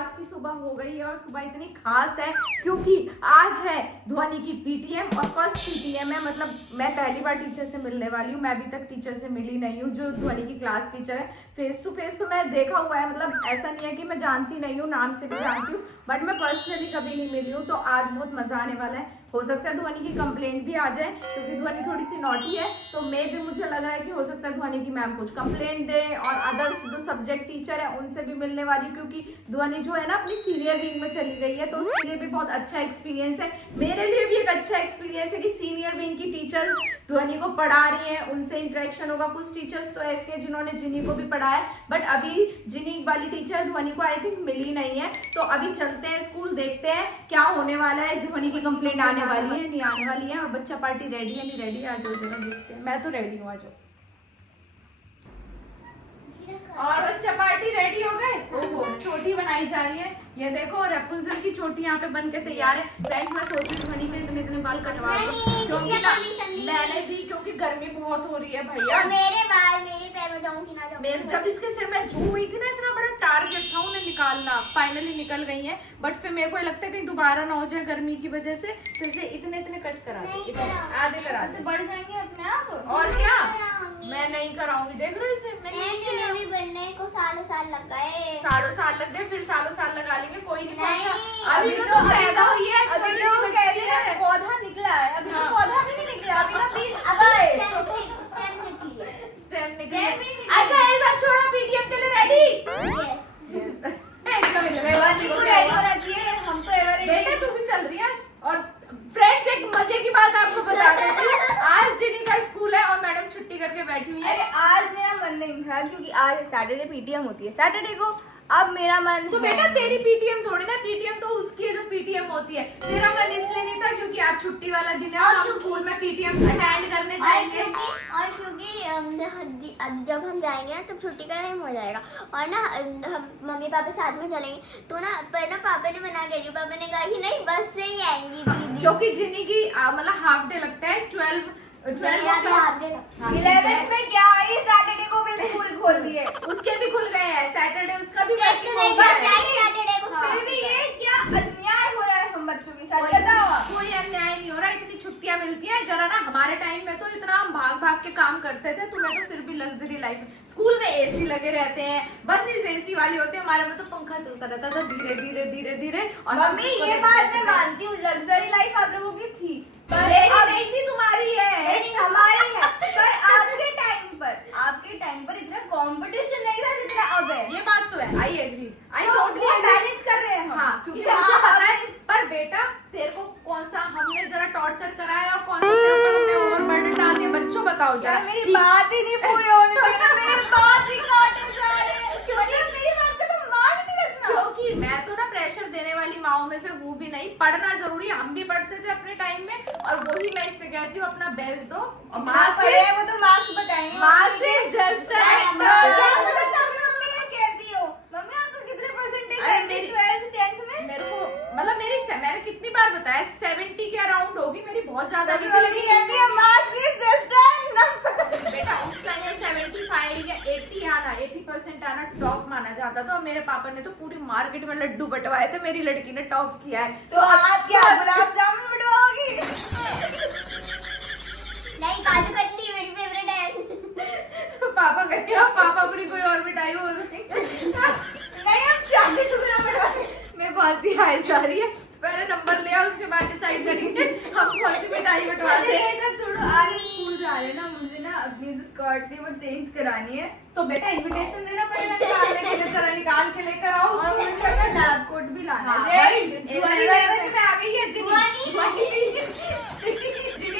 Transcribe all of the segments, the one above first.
आज की सुबह हो गई है और सुबह इतनी खास है क्योंकि आज है ध्वनि की पीटीएम और फर्स्ट पीटीएम है। मतलब मैं पहली बार टीचर से मिलने वाली हूँ। मैं अभी तक टीचर से मिली नहीं हूँ जो ध्वनि की क्लास टीचर है। फेस टू फेस तो मैं देखा हुआ है, मतलब ऐसा नहीं है कि मैं जानती नहीं हूँ, नाम से भी जानती हूँ, बट मैं पर्सनली कभी नहीं मिली हूँ। तो आज बहुत मजा आने वाला है। हो सकता है ध्वनि की कंप्लेंट भी आ जाए क्योंकि ध्वनि थोड़ी सी नॉटी है, तो मैं भी मुझे लग रहा है कि हो सकता है ध्वनि की मैम कुछ कंप्लेंट दे। और अदर्स जो सब्जेक्ट टीचर है उनसे भी मिलने वाली हूँ क्योंकि ध्वनि जो है ना अपनी सीनियर विंग में चली गई है, तो उसके लिए भी बहुत अच्छा एक्सपीरियंस है। मेरे लिए भी एक अच्छा एक्सपीरियंस है कि सीनियर विंग की टीचर्स ध्वनि को पढ़ा रही हैं, उनसे इंटरेक्शन होगा। कुछ टीचर्स तो ऐसे हैं जिन्होंने जिनी को भी पढ़ाया, बट अभी जिनी वाली टीचर ध्वनि को आई थिंक मिली नहीं है। तो अभी चलते हैं स्कूल, देखते हैं क्या होने वाला है। ध्वनि की कंप्लेंट आने वाली है नहीं आने वाली है, और बच्चा पार्टी रेडी है नहीं रेडी है, आ जाओ जरा देखते हैं। मैं तो रेडी हूँ, आ जाओ। और बच्चा पार्टी रेडी हो गए? ओहो, चोटी बनाई जा रही है। ये देखो रेपुंजल की चोटी यहाँ पे बन के तैयार है। फ्रेंड्स मैं सोच रही हूँ ध्वनि में इतने इतने बाल कटवा दूं क्योंकि मैंने दी क्योंकि गर्मी बहुत हो रही है भैया। मेरे बाल मेरे पैर में जाऊंगी ना जाऊंगी। जब इसके सिर में जू हुई थी ना, इतना बड़ा टारगेट था उन्हें निकालना, फाइनली निकल गई है। बट फिर मेरे को लगता है कहीं दोबारा ना हो जाए गर्मी की वजह से, तो इसे इतने इतने कट करा दे, आधे करा दे, बढ़ जाएंगे अपने आप। और क्या, मैं नहीं कराऊंगी। देख रहे हो इसे मैंने भी बनने को सालों साल लग गए। सालों साल लग गए, फिर सालों साल लगा लेंगे, कोई नहीं। अभी तो पैदा हुई है, अभी तो कह रही है पौधा निकला है, अभी तो पौधा भी नहीं निकला, अभी तो बीज स्टेम निकली। अच्छा ऐसा छोड़ो, पीटीएम के लिए रेडी? रेडी होना चाहिए, हम तो एवर बेटा तू भी चल रही है आज। और फ्रेंड्स एक मजे की बात आपको बता देती हूँ, आज जिनी का स्कूल है और मैडम छुट्टी करके बैठी हुई है। अरे आज मेरा मन नहीं था क्योंकि आज सैटरडे पीटीएम होती है सैटरडे को। अब मेरा मन तो बेटा तेरी पीटीएम थोड़ी ना, पीटीएम तो उसकी है जो पीटीएम होती है। तेरा मन इसलिए नहीं था क्योंकि आज छुट्टी वाला दिन है और हम स्कूल में पीटीएम अटेंड करने जाएंगे। और क्योंकि जब हम जाएंगे ना तब छुट्टी का टाइम हो जाएगा और ना हम मम्मी पापा साथ में चलेंगे, तो ना पर ना पापा ने मना कर दिया। पापा ने कहा कि नहीं बस से ही आएंगी दीदी, क्योंकि जिनी की मतलब हाफ डे लगता है 12 11th में क्या आई, सैटरडे को भी स्कूल खोल दिए, उसके भी खुल गए हैं सैटरडे, उसका भी सैटरडे को फिर भी ये क्या अन्याय हो रहा है हम बच्चों के साथ, बताओ आप। कोई अन्याय नहीं हो रहा, इतनी छुट्टियां मिलती हैं जरा ना। हमारे टाइम में तो इतना हम भाग भाग के काम करते थे, तुम्हें तो फिर भी लग्जरी लाइफ। स्कूल में एसी लगे रहते हैं, बसेस एसी वाली होती है, हमारे में तो पंखा चलता रहता था धीरे धीरे धीरे धीरे। और मम्मी ये बात मैं मानती हूँ, लग्जरी लाइफ आप लोगों की थी, पर नहीं थी, तुम्हारी है, नहीं हमारी है। पर आपके टाइम पर इतना कंपटीशन नहीं था जितना अब है। ये बात तो है, आई एग्री, आई तो टोटली बैलेंस कर रहे हैं हम। हाँ, क्योंकि मुझे पता है। पर बेटा तेरे को कौन सा हमने जरा टॉर्चर कराया और कौन सा तेरे ऊपर हमने ओवरबर्डन डाल दिया, बच्चों बताओ जरा। मेरी बात ही नहीं पूरी होने दे रहे, मेरी बात ही काटे जा रहे हैं। मतलब मेरी बात का तो मान ही नहीं रखना। क्योंकि मैं तो ना प्रेशर देने वाली माओ में से वो भी नहीं। पढ़ना जरूरी है, हम भी पढ़ते थे अपने टाइम में, और वही मैं इससे कहती हूँ अपना बेस्ट दो। और मार्क्स है वो तो मार्क्स बताएंगे, मार्क्स इज जस्ट कहती हो मम्मी आपको कितने परसेंटेज अरे आए मेरी 12th 10th में? मेरे को मतलब मैंने कितनी बार बताया 70 के अराउंड होगी मेरी, बहुत ज्यादा नहीं थी मम्मी कहती है marks is just a number. बेटा उस टाइम में 75 या 80 आना, 80% आना टॉप माना जाता था। और मेरे पापा ने तो पूरी मार्केट में लड्डू बंटवाए थे, मेरी लड़की ने टॉप किया है। तो आप क्या गुलाब जामुन बंटवाओगी? नहीं, काजू कतली मेरी फेवरेट है। पापा कहते हैं पापा अपनी कोई और मिठाई और नहीं, हम चांदी टुकड़ा बंटवाए। मेरे को हंसी आ जा रही है, पहले नंबर ले आओ उसके बाद डिसाइड करेंगे हम कौन सी मिठाई बंटवाते हैं। जब छोड़ो, आज स्कूल जा रहे हैं ना, मुझे ना अपनी जो स्कर्ट थी वो चेंज करानी है, तो बेटा इनविटेशन देना पड़ेगा निकालने के लिए, जरा निकाल के लेकर आओ। और मुझे अपना लैब कोट भी लाना हाँ, है। 11th में आ गई है जिनी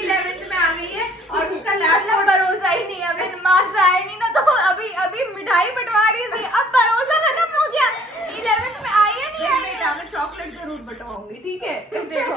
11th में आ गई है और उसका लैब मतलब भरोसा ही नहीं, अभी मार्क्स आए नहीं ना, तो अभी मिठाई बंटवा रही थी, अब भरोसा खत्म हो गया। 11th में आई है नहीं आई है? बेटा मैं चॉकलेट जरूर बंटवाऊंगी, ठीक है? देखो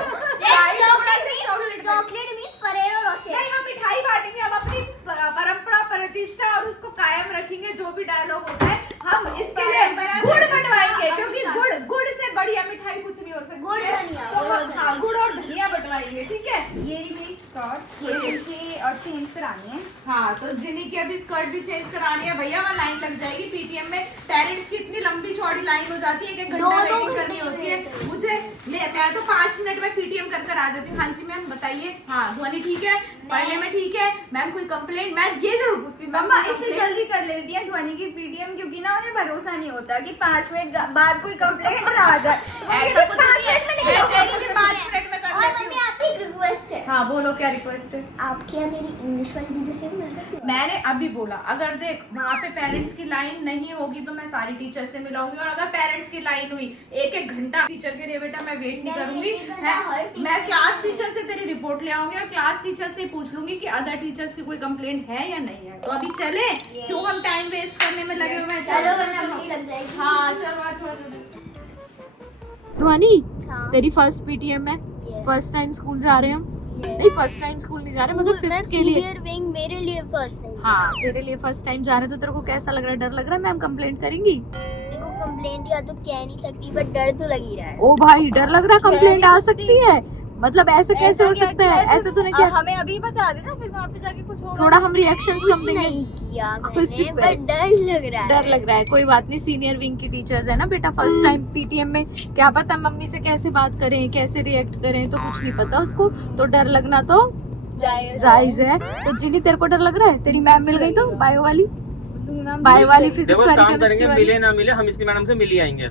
चॉकलेट मीन्स फरेरो रोशे। नहीं, हम मिठाई बांटेंगे, हम अपनी परंपरा प्रतिष्ठा और उसको कायम रखेंगे। जो भी डायलॉग होता है हम इसके लिए गुड़ बंटवाएंगे, क्योंकि गुड़ से बढ़िया मिठाई कुछ नहीं हो सकती गुड़ है। धनिया, तो हाँ, गुड़ और धनिया बंटवाएंगे, ठीक है? ये मेरी स्कर्ट, ये और चेंज करानी है। हाँ तो जिनी की अभी स्कर्ट भी चेंज करानी है भैया, वहाँ लाइन लग जाएगी पीटीएम में। पेरेंट्स की इतनी लंबी चौड़ी लाइन हो जाती है, 1 घंटा वेटिंग करनी होती है मुझे। मैं तो 5 मिनट में पीटीएम कर आ जाती हूँ। हाँ जी मैम बताइए। हाँ ध्वनि ठीक है, पढ़ने में ठीक है मैम, कोई कंप्लेंट? मैं ये जरूर पूछती हूँ मम्मा इससे जल्दी कर लेती है ध्वनि की पीटीएम, क्योंकि ना उन्हें भरोसा नहीं होता कि 5 मिनट बाद कोई कंप्लेंट ना आ जाए। ऐसा कुछ नहीं है, मैं कह रही थी 5 मिनट में कर और लेती मम्मी हूँ। आपसे एक रिक्वेस्ट है। हाँ बोलो क्या रिक्वेस्ट है? आप क्या मेरी इंग्लिश वाली टीचर से भी मिल सकती हैं? मैंने अभी बोला अगर देख वहाँ पे पेरेंट्स की लाइन नहीं होगी तो मैं सारी टीचर से मिलाऊंगी, और अगर पेरेंट्स की लाइन हुई 1-1 घंटा टीचर के लिए बेटा मैं वेट नहीं करूंगी। मैं क्लास टीचर से तेरी रिपोर्ट ले आऊंगी और क्लास टीचर से पूछ लूंगी कि अदर टीचर्स की कोई कंप्लेंट है या नहीं है। तो अभी चले, क्यों हम टाइम वेस्ट करने में लगे हुए हैं? चलो वरना मुझे लग जाएगी। हाँ चलो छोड़ो। ध्वनि हाँ। तेरी फर्स्ट पीटीएम है, फर्स्ट टाइम स्कूल जा रहे हैं हम। नहीं फर्स्ट टाइम स्कूल नहीं जा रहे, मतलब फिफ्थ के लिए। सीनियर विंग मेरे लिए फर्स्ट टाइम। हाँ तेरे लिए फर्स्ट टाइम जा रहे हैं, तो तेरे को कैसा लग रहा है? डर लग रहा है मैम कंप्लेंट करेंगी? देखो कंप्लेंट या तो कह नहीं सकती, बट डर तो लग ही रहा है। ओ भाई डर लग रहा है कंप्लेंट आ सकती है? मतलब ऐसे कैसे हो सकता है? ऐसे तूने क्या हमें अभी बता देना, फिर वहाँ पे जाके कुछ होगा। थोड़ा हम रिएक्शंस कम देंगे। नहीं किया कुछ मैंने, भी पर डर लग रहा है। डर लग रहा है, कोई बात नहीं। सीनियर विंग की टीचर्स है ना बेटा, फर्स्ट टाइम पीटीएम में, क्या पता मम्मी से कैसे बात करें, कैसे रिएक्ट करें, तो कुछ नहीं पता उसको, तो डर लगना तो जायज है। तो जिनी तेरे को डर लग रहा है? तेरी मैम मिल गई तो बायो वाली, बायो वाली, फिजिक्स वाली, काम केमिस्ट्री करेंगे, वाली। मिले ना मिले हम इसकी मैडम से मिल ही आएंगे।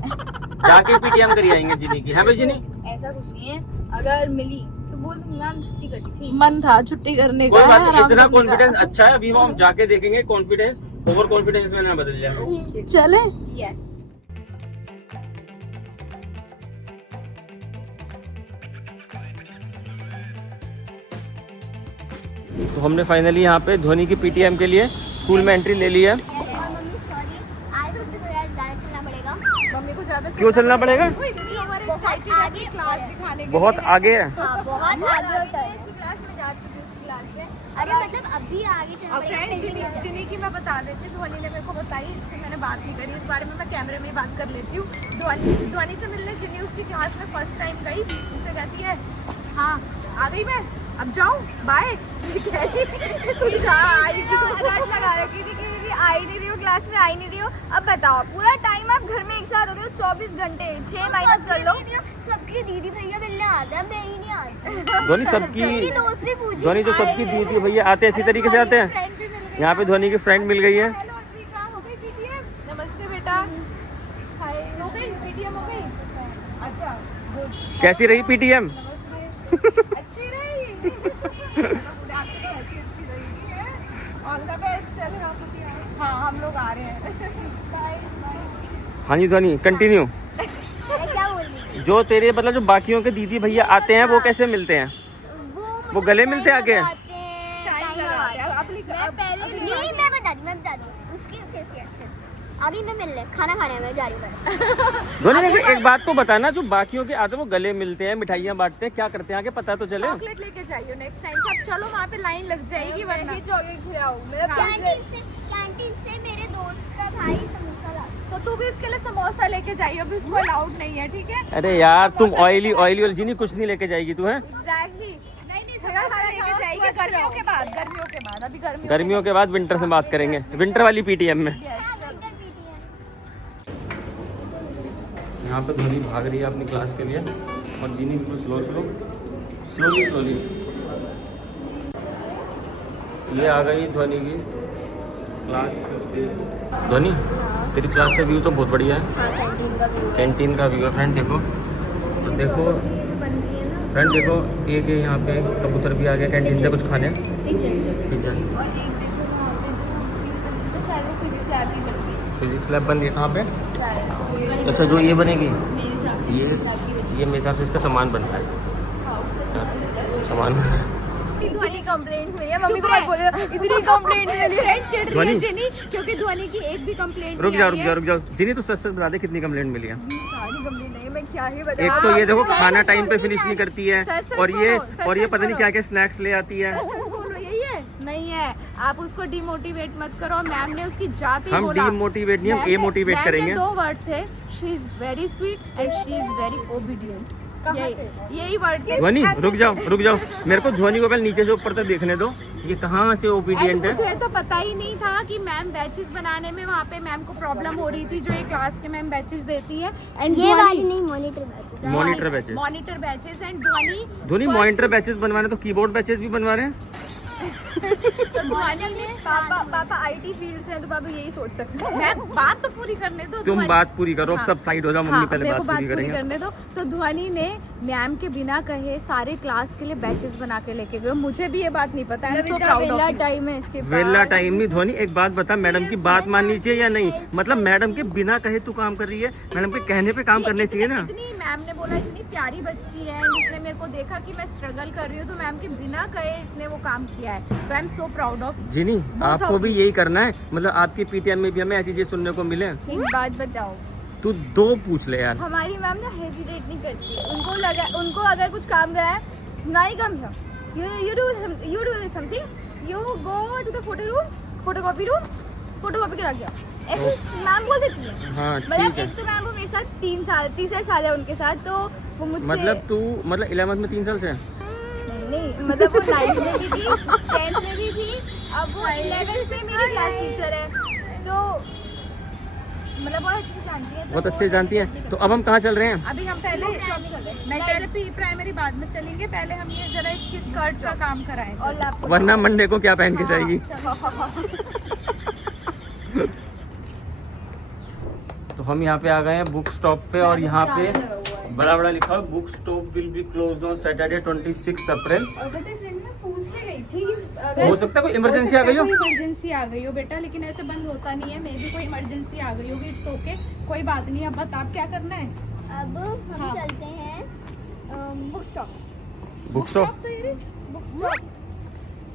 जाके पीटीएम करी आएंगे जिनी की। है भाई जिनी? ऐसा कुछ नहीं है, अगर मिली तो बोल दूंगी मैम छुट्टी करी थी। मन था छुट्टी करने का, कोई बात नहीं, आराम इतना करने का। कॉन्फिडेंस अच्छा है। अभी वो हम जाके देखेंगे कॉन्फिडेंस ओवर कॉन्फिडेंस में ना बदल जाए। चले यस। तो हमने फाइनली यहाँ पे ध्वनि की पीटीएम के लिए स्कूल में एंट्री ले ली है। मम्मी सॉरी, आज मुझे थोड़ा ज़्यादा चलना पड़ेगा। मम्मी को ज्यादा क्यों चलना पड़ेगा? बहुत आगे क्लास दिखाने बहुत आगे है। हाँ, बहुत आगे होता है। क्लास में जा चुकी हूँ उस क्लास में। अरे मतलब अभी आगे चलना अब फ्रेंड जिनी की मैं बता देती हूँ, ध्वनि ने मेरे को बताई, इससे मैंने बात नहीं करी इस बारे में, मैं कैमरे में ही बात कर लेती हूँ। ध्वनि से मिलने जिनी उसकी क्लास में फर्स्ट टाइम गई, उससे कहती है हाँ आ गई मैं, अब जाऊँ बाय। तू जा आई रट लगा रखी थी कि दीदी आई नहीं रही हो, क्लास में आई नहीं रही हो। अब बताओ पूरा टाइम आप घर में एक साथ होते हो, 24 घंटे, 6 माइनस कर लो। सबकी दीदी भैया मिलने आते हैं, मेरी नहीं आती। ध्वनि मेरी सबकी दोस्त भी पूछी। ध्वनि तो सबकी दीदी भैया आते हैं, इसी तरीके से आते हैं। फ्रेंड भी मिल गई। यहाँ पे ध्वनि की फ्रेंड मिल गई है। हेलो अद्विका, हो गई पीटीएम? नमस्ते बेटा। हाय, हो गई पीटीएम? हो गई? अच्छा गुड। कैसी रही पीटीएम? नमस्ते। अच्छी रही। चलो गुड, आपकी तो ऐसी अच्छी रहेगी है। All the best. चलो हाँ हम लोग आ रहे हैं। Bye bye. हाँ जी ध्वनि कंटिन्यू। मैं क्या बोल रही थी? जो तेरे मतलब जो बाकियों के दीदी भैया आते हैं वो कैसे मिलते हैं? वो गले मिलते हैं आके? टाइम लगाते हैं। नहीं मैं बता दूँ उसकी कैसी है। अभी मैं मिलने खाना खाने में जा रही हूँ। ध्वनि लेकिन एक बात तो बताना, जो बाकियों के आते हैं वो गले मिलते हैं, मिठाइयाँ बांटते हैं, क्या करते हैं आगे पता तो चले। चॉकलेट लेके जाइए नेक्स्ट टाइम। सब चलो वहाँ पे लाइन लग जाएगी वरना। चॉकलेट खिलाओ मेरा कैंटीन से मेरे दोस्त का भाई समोसा ला। तो तू भी इसके लिए समोसा लेके जाइए, अभी उसको अलाउड नहीं है, ठीक है? अरे यार तुम ऑयली ऑयली और जिनी कुछ नहीं लेके जाएगी तू है। एग्जैक्टली। नहीं समोसा लेके जाएगी गर्मियों के बाद, गर्मियों के बाद। अभी गर्मियों के बाद विंटर से बात करेंगे, विंटर वाली पीटीएम में। यहाँ पे ध्वनि भाग रही है अपनी क्लास के लिए और जिनी बिल्कुल स्लोली। ये आ गई ध्वनि की क्लास। ध्वनि तेरी क्लास से व्यू तो बहुत बढ़िया है। कैंटीन का व्यू। कैंटीन का व्यू है फ्रेंड, देखो और देखो फ्रेंड, देखो एक यहाँ पे कबूतर भी आ गया कैंटीन से कुछ खाने। पिज्जा। फिजिक्स लैब बन रही है कहाँ पे? अच्छा जो ये बनेगी, ये मेरे हिसाब से इसका सामान बन रहा है। सामान इतनी कंप्लेंट्स मिली है, मम्मी को मत बोलो इतनी कंप्लेंट्स मिली है। चिढ़ रही है जिनी, क्योंकि ध्वनि की एक भी कंप्लेंट रुक जाओ जिनी, तो सच बता दे कितनी कंप्लेंट मिली है। सारी कंप्लेंट नहीं, मैं क्या ही बताऊं। एक तो ये देखो खाना टाइम पे फिनिश नहीं करती है, सच और ये बोलो, पता नहीं क्या क्या स्नैक्स ले आती है। सच बोलो यही है? नहीं है, आप उसको डिमोटिवेट मत करो। मैम ने उसकी जाते ही हम बोला। डिमोटिवेट नहीं, हम ए मोटिवेट मैम के करेंगे। 2 वर्ड थे, she is very sweet and she is very obedient. यही वर्ड थे। ध्वनि रुक जाओ, मेरे को ध्वनि को पहले नीचे से ऊपर तक देखने दो। ये कहाँ से ओबीडियंट है? मुझे तो पता ही नहीं था कि मैम बैचेस बनाने में वहाँ पे मैम को प्रॉब्लम हो रही थी, जो एक क्लास के मैम बैचेस देती है। एंड ये वाली नहीं, monitor batches. Monitor batches. Monitor batches and Dhoni monitor batches बनवा रहे हैं, तो कीबोर्ड बैचेस भी बनवा रहे हैं। तो ध्वनि ने पापा आईटी फील्ड से हैं, तो पापा यही सोच सकते हैं। मैं बात तो पूरी करने दो। तुम बात पूरी करो, हाँ, सब साइड हो जाओ, मम्मी हाँ, पहले मेरे को बात पूरी करेंगे। करने दो। तो ध्वनि ने मैम के बिना कहे सारे क्लास के लिए बैचेस बना के लेके गए। मुझे भी ये बात नहीं पता है। वेला टाइम है इसके वेला टाइम नहीं धोनी, एक बात बता, मैडम की बात माननी चाहिए या नहीं? मतलब मैडम के बिना कहे तू काम कर रही है, मैडम के कहने पे काम करने चाहिए ना। इतनी मैम ने बोला इतनी प्यारी बच्ची है, जिसने मेरे को देखा कि मैं स्ट्रगल कर रही हूँ, तो मैम के बिना कहे इसने वो काम किया है। तो I am so proud of Jini, आपको भी यही करना है? मतलब आपकी पीटीएम में भी हमें ऐसी चीज सुनने को मिले? एक बात बताओ, तू दो पूछ ले यार। हमारी मैम ना हेजिटेट नहीं करती है। उनको अगर कुछ काम कराए, नहीं काम था, you do something, you go to the photocopy room, photocopy करा के आओ। ऐसे मैम बोल देती है। हाँ मतलब ठीक है। एक तो मैम वो मेरे साथ 3 साल, तीसरा साल है उनके साथ, तो वो मुझसे मतलब तू 11th में 3 साल से? नहीं, मतलब वो 9th में भी थी, 10th में भी थी, अब वो 11th में मेरी क्लास टीचर है, तो मतलब बहुत अच्छे से जानती है। बहुत अच्छे जानती है। तो अब हम कहाँ चल रहे हैं? अभी हम पहले स्टॉप चल रहे हैं। नहीं, पहले प्री प्राइमरी बाद में चलेंगे। पहले हम ये जरा इसकी स्कर्ट का काम कराएं। और लैपटॉप वरना मंडे को क्या पहन के जाएगी? तो हम यहाँ पे आ गए हैं बुक स्टॉप पे, और यहाँ पे बड़ा बड़ा लिखा है book stop will be closed on Saturday 26 अप्रैल। और पता है फ्रेंड, मैं पूछने गई थी कि हो सकता है कोई इमरजेंसी आ गई हो। इमरजेंसी आ गई हो बेटा, लेकिन ऐसे बंद होता नहीं है। मे भी कोई इमरजेंसी आ गई होगी। इट्स ओके, कोई बात नहीं। अब बता आप क्या करना है? अब हम हाँ। चलते हैं बुक स्टॉप। बुक स्टॉप तो ये बुक स्टॉप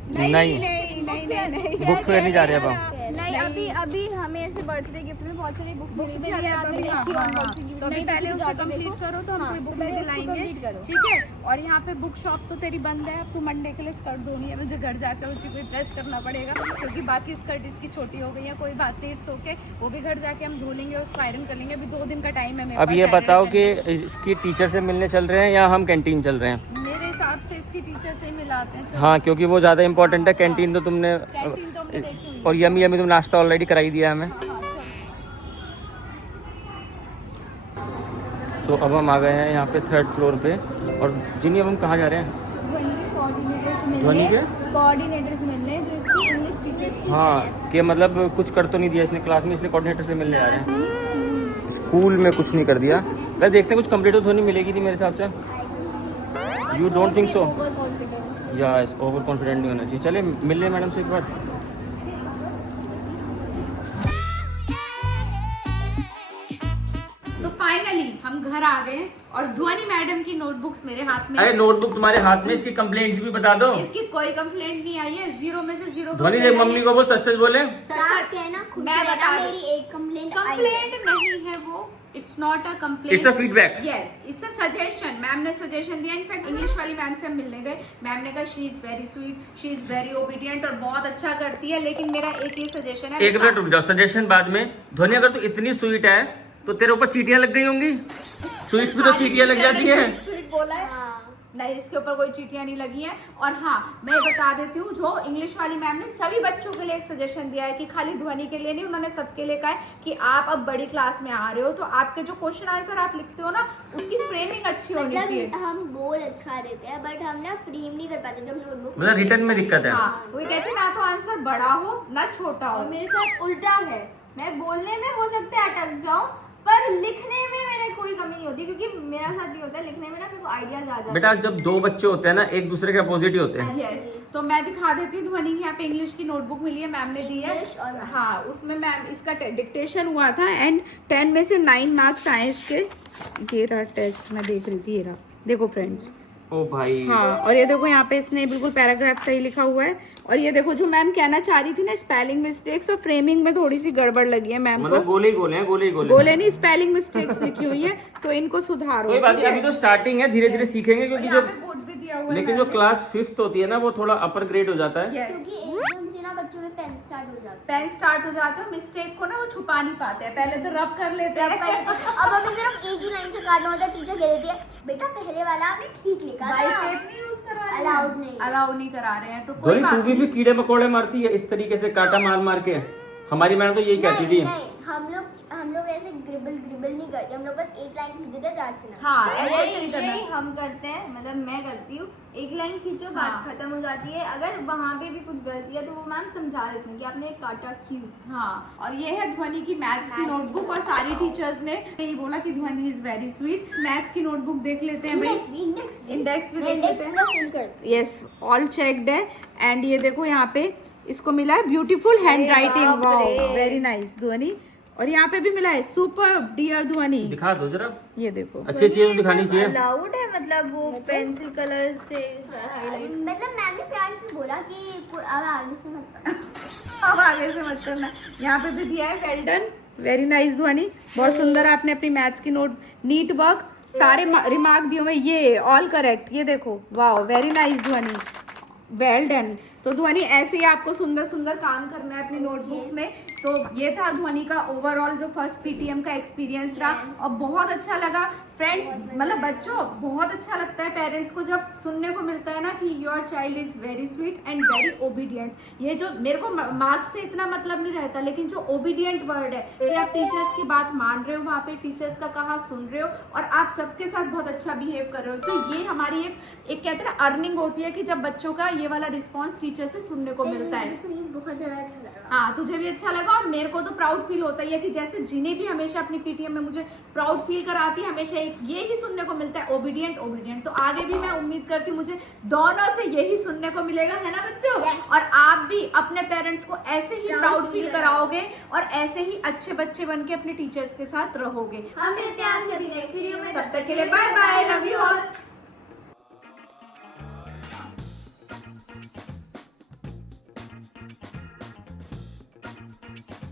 नहीं, नहीं बुक फेयर नहीं जा रहे अब हम। नहीं, अभी हमें ऐसे बर्थडे गिफ्ट में बहुत सारी बुक्स मिली थी। अगर आपने देखी अनबॉक्सिंग, तो पहले उसे कंप्लीट करो, तो हम कोई बुक नहीं दिलाएंगे, ठीक है? और यहाँ पे बुक शॉप तो तेरी बंद है। अब तू मंडे के लिए स्कर्ट धोनी है, मुझे घर जाकर उसी को प्रेस करना पड़ेगा, क्योंकि बाकी स्कर्ट इसकी छोटी हो गई है। कोई बात नहीं, इट्स ओके। वो भी घर जाके हम धो लेंगे, उसको आयरन कर लेंगे। अभी 2 दिन का टाइम है मेरे अब पास, ये Saturday, बताओ कि Sunday। इसकी टीचर से मिलने चल रहे हैं या हम कैंटीन चल रहे हैं? मेरे हिसाब से इसकी टीचर से ही मिलाते हैं। चलो। हाँ, क्योंकि वो ज़्यादा इंपॉर्टेंट है। कैंटीन तो तुमने, कैंटीन तो हमने देखी हुई है। और यमी यमी तुम नाश्ता ऑलरेडी कराई दिया हमें। हाँ, चलो। तो अब हम आ गए हैं यहाँ पे 3rd फ्लोर पे। और जिनी, अब हम कहाँ जा रहे हैं? ध्वनि के कोऑर्डिनेटर से मिलने, जो इसकी इंग्लिश टीचर। हाँ, कि मतलब कुछ कर तो नहीं दिया इसने क्लास में, इसलिए कोऑर्डिनेटर से मिलने आ रहे हैं। स्कूल में कुछ नहीं कर दिया। वैसे देखते हैं, कुछ कंप्लीट तो ध्वनि मिलेगी नहीं मेरे हिसाब से। You don't think so? Over confident. या ओवर कॉन्फिडेंट नहीं होना चाहिए। चले मिल लें मैडम से एक बार। तो फाइनली हम घर आ गए और ध्वनि मैडम की नोटबुक्स मेरे हाथ में। अरे नोटबुक तुम्हारे हाथ में, इसकी कंप्लेंट्स भी बता दो। इसकी कोई कंप्लेंट नहीं आई है। 0 में से 0 ध्वनि देख, मम्मी को बोल, सच सच बोले। सच कहना, खुश मैं रहना, बता दूं। मेरी एक कंप्लेंट आई है। कंप्लेंट नहीं है वो। It's not a complaint, it's a feedback. Yes, it's a suggestion. Ma'am ने सजेशन दिया। इनफैक्ट इंग्लिश वाली मैम से हम मिलने गए। मैम ने कहा she is very sweet, she is very obedient और बहुत अच्छा करती है, लेकिन मेरा एक ही सजेशन है। एक मिनट रुक जाओ, सजेशन बाद में। ध्वनि, अगर तू इतनी स्वीट है तो तेरे ऊपर चीटियां लग गई होंगी। स्वीट्स भी तो चीटियां लग जाती हैं। स्वीट बोला है। हाँ। नहीं, इसके ऊपर कोई चीटियां नहीं लगी हैं। और हाँ, मैं बता देती हूँ, जो इंग्लिश वाली मैम ने सभी बच्चों के लिए एक सजेशन दिया है, कि खाली ध्वनि के लिए नहीं, उन्होंने सबके लिए कहा है कि आप अब बड़ी क्लास में आ रहे हो, तो आपके जो क्वेश्चन आंसर आप लिखते हो ना, उसकी फ्रेमिंग अच्छी होनी चाहिए। मतलब हम बोल अच्छा देते हैं, बट हम ना फ्रेम नहीं कर पाते जब नोटबुक। मतलब रिटर्न में दिक्कत है। हाँ, वो कहते हैं ना तो आंसर बड़ा हो ना छोटा हो। और मेरे साथ उल्टा है, मैं बोलने में हो सकता है अटक जाऊं, पर लिखने में मेरे कोई कमी नहीं होती, क्योंकि मेरा साथ नहीं होता है लिखने में ना, मेरे को आइडियाज आ जाते हैं। बेटा, जब 2 बच्चे होते हैं ना, एक दूसरे के अपोजिट ही होते हैं। यस, तो मैं दिखा देती हूँ। ध्वनि की यहाँ पे इंग्लिश की नोटबुक मिली है, मैम ने दी है। English और maths। हाँ, उसमें मैम इसका डिक्टेशन हुआ था एंड 10 में से 9 मार्क्स आए इसके। ये रहा टेस्ट, मैं देख रही थी, ये रहा, देखो फ्रेंड्स। ओ भाई। हाँ, और ये देखो यहाँ पे इसने बिल्कुल पैराग्राफ सही लिखा हुआ है। और ये देखो, जो मैम कहना चाह रही थी ना, स्पेलिंग मिस्टेक्स और फ्रेमिंग में थोड़ी सी गड़बड़ लगी है मैम मतलब को। गोले ही गोले हैं, गोले ही गोले। बोले नहीं, स्पेलिंग मिस्टेक्स लिखी हुई है, तो इनको सुधारो। कोई बात नहीं, अभी तो स्टार्टिंग है, धीरे धीरे सीखेंगे। क्योंकि जो, बोर्ड भी दिया हुआ है लेकिन जो क्लास 5th होती है ना, वो थोड़ा अपर ग्रेड हो जाता है। यस। क्योंकि एकदम से ना बच्चों में पेन स्टार्ट हो हो जाता पेन स्टार्ट हो जाते हैं, मिस्टेक को ना वो छुपा नहीं पाते हैं, पहले तो रब कर लेते हैं। अब हमें सिर्फ एक ही लाइन से काटना होता है, टीचर कह देती है बेटा पहले वाला आपने ठीक लिखा वाइट था। टेप नहीं यूज करा रहे हैं, Allowed नहीं। अलाउ नहीं करा रहे हैं, तो कोई ध्वनि बात तू भी नहीं। कीड़े मकोड़े मारती है इस तरीके से कांटा मार मार के? हमारी मैडम तो यही कहती थी। नहीं, हम लोग ऐसे ग्रिबल नहीं करते, हम लोग बस एक लाइन खींच देते हैं से ना। हाँ ऐसे नहीं यही करना। हम करते हैं, मतलब मैं करती हूँ, एक लाइन खींचो बात हाँ। खत्म हो जाती है। अगर वहाँ पे भी कुछ गलती है तो वो मैम समझा देती हैं कि आपने काटा क्यों। हाँ, और ये है ध्वनि की मैथ्स की नोटबुक, और सारी टीचर्स ने यही बोला कि ध्वनि इज वेरी स्वीट। मैथ्स की नोटबुक देख लेते हैं भाई, इंडेक्स भी देख लेते हैं। यस, ऑल चेक्ड है। एंड ये देखो यहाँ पे इसको मिला है ब्यूटीफुल हैंड राइटिंग, बाप वाओ रे। वेरी नाइस ध्वनि। और यहाँ पे भी मिला है सुपर डियर ध्वनि, दिखा दो जरा, ये देखो। अच्छी चीज दिखानी चाहिए। अलाउड है, मतलब वो पेंसिल कलर से हाईलाइट। मतलब मैम ने प्यार से बोला कि अब आगे से मत करना। अब आगे से मत करना। यहाँ पे भी दिया है वेल डन, वेरी नाइस ध्वनि, बहुत सुंदर आपने अपनी मैथ्स की नोट, नीट वर्क, सारे रिमार्क दिए हुए, ये ऑल करेक्ट, ये देखो वाओ वेरी नाइस ध्वनि, वेल डन। तो ध्वनि ऐसे ही आपको सुंदर सुंदर काम करना है अपनी नोटबुक्स में। तो ये था ध्वनि का ओवरऑल जो फर्स्ट पीटीएम का एक्सपीरियंस रहा, और बहुत अच्छा लगा फ्रेंड्स, मतलब बच्चों बहुत अच्छा लगता है पेरेंट्स को जब सुनने को मिलता है ना कि your child is very sweet and very obedient. ये जो मेरे को मार्क्स से इतना मतलब नहीं रहता, लेकिन जो ओबीडियंट वर्ड है कि आप टीचर्स की बात मान रहे हो, वहाँ पे टीचर्स का कहा सुन रहे हो, और आप सबके साथ बहुत अच्छा बिहेव कर रहे हो, तो ये हमारी एक कहते हैं ना अर्निंग होती है कि जब बच्चों का ये वाला रिस्पॉन्स टीचर से सुनने को मिलता है। बहुत ज्यादा अच्छा लगा। हाँ, तुझे भी अच्छा लगा, और मेरे को तो प्राउड फील होता है कि जैसे जिन्हें भी हमेशा अपनी पीटीएम में मुझे प्राउड फील कराती है, हमेशा ये ही सुनने को मिलता है, ओबीडियंट ओबीडियंट। तो आगे भी मैं उम्मीद करती हूँ मुझे दोनों से यही सुनने को मिलेगा, है ना बच्चों? Yes. और आप भी अपने पेरेंट्स को ऐसे ही Proud प्राउड feel फील कराओगे, और ऐसे ही अच्छे बच्चे बन के अपने टीचर्स के साथ रहोगे। हम मिलते हैं आपसे अभी नेक्स्ट वीडियो में, तब तक के लिए bye bye, love you all.